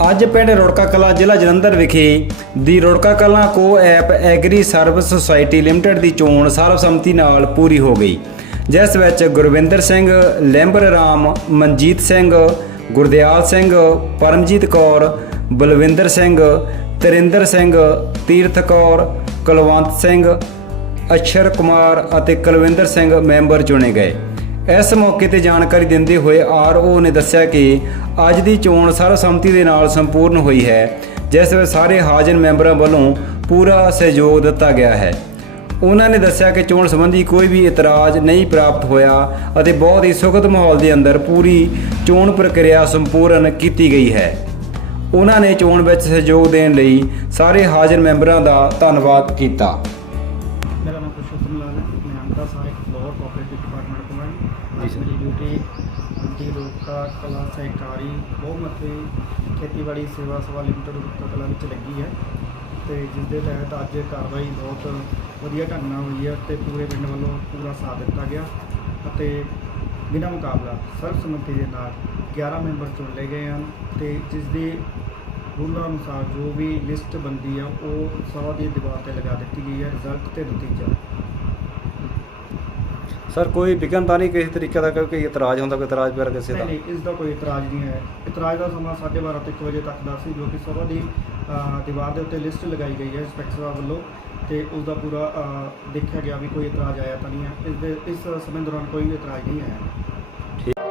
ਅੱਜ ਪਿੰਡ ਰੁੜਕਾ ਕਲਾਂ ਜ਼ਿਲ੍ਹਾ ਜਲੰਧਰ ਵਿਖੇ ਦੀ Rurka Kalan co op agri service society limited ਦੀ ਚੋਣ ਸਰਬਸੰਮਤੀ ਨਾਲ ਪੂਰੀ ਹੋ ਗਈ, ਜਿਸ ਵਿੱਚ ਗੁਰਵਿੰਦਰ ਸਿੰਘ, ਲੈਂਬਰ ਰਾਮ, ਮਨਜੀਤ ਸਿੰਘ, ਗੁਰਦਿਆਲ ਸਿੰਘ, ਪਰਮਜੀਤ ਕੌਰ, ਬਲਵਿੰਦਰ ਸਿੰਘ, ਤਰਿੰਦਰ ਸਿੰਘ, ਤੀਰਥ ਕੌਰ, ਕੁਲਵੰਤ ਸਿੰਘ ਅਛਰ ਕੁਮਾਰ ਅਤੇ ਕੁਲਵਿੰਦਰ ਸਿੰਘ ਮੈਂਬਰ ਚੁਣੇ ਗਏ। ਇਸ ਮੌਕੇ ਤੇ ਜਾਣਕਾਰੀ ਦਿੰਦੇ ਹੋਏ ਆਰਓ ਨੇ ਦੱਸਿਆ ਕਿ ਅੱਜ ਦੀ ਚੋਣ ਸਰਬਸੰਮਤੀ ਦੇ ਨਾਲ ਸੰਪੂਰਨ ਹੋਈ ਹੈ, ਜਿਸ ਵਿੱਚ ਸਾਰੇ ਹਾਜ਼ਰ ਮੈਂਬਰਾਂ ਵੱਲੋਂ ਪੂਰਾ ਸਹਿਯੋਗ ਦਿੱਤਾ ਗਿਆ ਹੈ। ਉਹਨਾਂ ਨੇ ਦੱਸਿਆ ਕਿ ਚੋਣ ਸੰਬੰਧੀ ਕੋਈ ਵੀ ਇਤਰਾਜ਼ ਨਹੀਂ ਪ੍ਰਾਪਤ ਹੋਇਆ ਅਤੇ ਬਹੁਤ ਹੀ ਸੁਖਦ ਮਾਹੌਲ ਦੇ ਅੰਦਰ ਪੂਰੀ ਚੋਣ ਪ੍ਰਕਿਰਿਆ ਸੰਪੂਰਨ ਕੀਤੀ ਗਈ ਹੈ। ਉਹਨਾਂ ਨੇ ਚੋਣ ਵਿੱਚ ਸਹਿਯੋਗ ਦੇਣ ਲਈ ਸਾਰੇ ਹਾਜ਼ਰ ਮੈਂਬਰਾਂ ਦਾ ਧੰਨਵਾਦ ਕੀਤਾ। ਮੇਰਾ ਨਾਮ ਪੁਰਸ਼ੋਤਮ ਲਾਲ ਹੈ, ਮੈਂ ਅੰਦਾ ਸਹਾਇਕ ਫਲੋਰ ਕੋਆਪਰੇਟਿਵ ਡਿਪਾਰਟਮੈਂਟ ਤੋਂ ਡਿਊਟੀ ਦੀ ਲੋਕਾ, ਕਲਾ, ਸਹਿਕਾਰੀ ਬਹੁਮਤੀ ਖੇਤੀਬਾੜੀ, ਸੇਵਾ ਸਭਾ ਲਿਮਟਿਡ ਰੂਪਾ ਕਲਾ ਵਿੱਚ ਲੱਗੀ ਹੈ ਤੇ ਜਿਸ ਦੇ ਤਹਿਤ ਅੱਜ ਕਾਰਵਾਈ ਬਹੁਤ ਵਧੀਆ ਢੰਗ ਨਾਲ ਹੋਈ ਹੈ ਤੇ ਪੂਰੇ ਪਿੰਡ ਵੱਲੋਂ ਪੂਰਾ ਸਾਥ ਦਿੱਤਾ ਗਿਆ ਅਤੇ ਬਿਨਾਂ ਮੁਕਾਬਲਾ ਸਰਬਸੰਮਤੀ ਦੇ ਨਾਲ 11 ਮੈਂਬਰ ਚੁਣ ਲਏ ਗਏ ਹਨ ਤੇ ਜਿਸ ਦੀ ਰੂਲਾਂ ਅਨੁਸਾਰ ਜੋ ਵੀ ਲਿਸਟ ਬੰਦੀ ਆ, ਉਹ ਸਭਾ ਦੀ ਦੀਵਾਰ ਤੇ ਲਗਾ ਦਿੱਤੀ ਗਈ ਹੈ, ਰਿਜ਼ਲਟ ਤੇ ਨਤੀਜਾ। ਸਰ ਕੋਈ ਵਿਘਨ ਤਾਂ ਨਹੀਂ ਕਿਸੇ ਤਰੀਕੇ ਦਾ ਕੋਈ ਇਤਰਾਜ਼ ਹੁੰਦਾ ਕੋਈ ਇਤਰਾਜ਼ ਵਗੈਰਾ ਕਿਸੇ ਦਾ? ਨਹੀਂ ਇਸ ਦਾ ਕੋਈ ਇਤਰਾਜ਼ ਨਹੀਂ ਹੈ। ਇਤਰਾਜ਼ ਦਾ ਸਮਾਂ 12:30 ਤੋਂ 1 ਵਜੇ ਤੱਕ ਦਾ ਸੀ ਜੋ ਕਿ ਸਭਾ ਦੀ ਅ, ਦੀਵਾਰ ਦੇ ਉੱਤੇ ਲਿਸਟ ਲਗਾਈ ਗਈ ਹੈ ਇੰਸਪੈਕਟਰ ਸਾਹਿਬ ਵੱਲੋਂ ਤੇ ਉਸ ਦਾ ਪੂਰਾ ਅ, ਦੇਖਿਆ ਗਿਆ ਵੀ ਕੋਈ ਇਤਰਾਜ਼ ਆਇਆ ਤਾਂ ਨਹੀਂ ਹੈ। ਇਸ ਦੇ ਇਸ ਸਮੇਂ ਦੌਰਾਨ ਕੋਈ ਵੀ ਇਤਰਾਜ਼ ਨਹੀਂ ਆਇਆ।